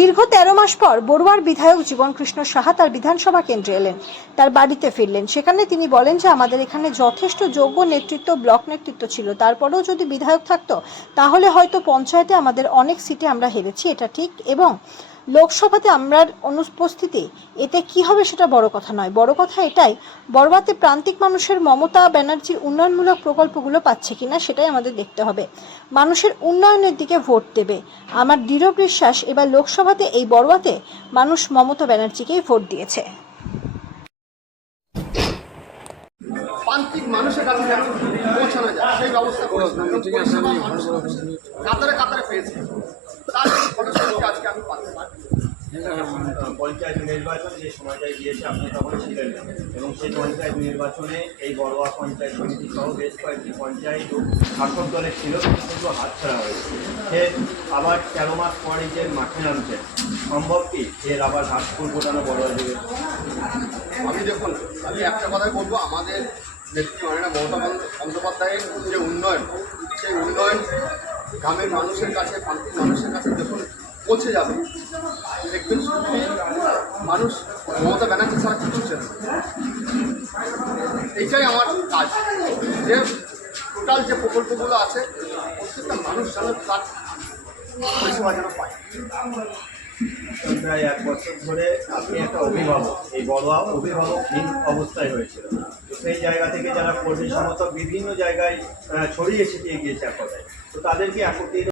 দীর্ঘ 13 মাস পর বড়ুয়ার বিধায়ক জীবনকৃষ্ণ সাহা তার বিধানসভা কেন্দ্রে এলেন, তার বাড়িতে ফিরলেন। সেখানে তিনি বলেন যে আমাদের এখানে যথেষ্ট যোগ্য নেতৃত্ব, ব্লক নেতৃত্ব ছিল, তারপরেও যদি বিধায়ক থাকতো তাহলে হয়তো পঞ্চায়েতে আমাদের অনেক সিটে আমরা হেরেছি, এটা ঠিক। এবং লোকসভাতে আমরা অনুপস্থিতি, এতে কি হবে সেটা বড় কথা নয়, বড় কথা এটাই বড়ুয়াতে প্রান্তিক মানুষের মমতা ব্যানার্জির উন্নয়নমূলক প্রকল্পগুলো পাচ্ছে কিনা সেটাই আমাদের দেখতে হবে। মানুষের উন্নয়নের দিকে ভোট দেবে। আমার দৃঢ় বিশ্বাস এবার লোকসভাতে এই বড়ুয়াতে মানুষ মমতা ব্যানার্জিকেই ভোট দিয়েছে। প্রান্তিক মানুষের কাছে যেন পৌঁছানো যায় সেই ব্যবস্থা করেছিলাম। কাতারে কাতারে পেয়েছে, তার ফলশ্রুতিতে আজকে আমি পাচ্ছি। পঞ্চায়েত নির্বাচন যে সময়টায় গিয়েছে আপনি তখন ছিলেন না, এবং সেই পঞ্চায়েত নির্বাচনে এই বড়ুয়া পঞ্চায়েত সমিতি সহ বেশ কয়েকটি পঞ্চায়েত শাসক দলের ছিল, কিন্তু হাতছাড়া হয়েছে। সে আবার 13 মাস পরে যে মাঠে নামছে, সম্ভব কি এর আবার ঘাসফুল ফোটানো বড়ুয়া দেবে? আমি একটা কথাই বলবো, আমাদের নেত্রী মাননীয় মমতা বন্দ্যোপাধ্যায়ের যে উন্নয়ন, সেই উন্নয়ন গ্রামের মানুষের কাছে, প্রান্তিক মানুষের কাছে যখন পৌঁছে যাবে, দেখবেন মানুষ মমতা ব্যানার্জি ছাড়া কিছু চেনে না। এইটাই আমার কাজ, যে টোটাল যে প্রকল্পগুলো আছে প্রত্যেকটা মানুষ যেন তার পরিষেবা যেন পায়। প্রায় 1 বছর ধরে আপনি একটা অভিভাবক, এই বড়ুয়া অভিভাবকহীন অবস্থায় হয়েছিল। তো সেই জায়গা থেকে যারা কর্মী সমর্থক বিভিন্ন জায়গায় ছড়িয়ে ছিটিয়ে গিয়েছে এক কথায়, তো তাদেরকে একত্রিত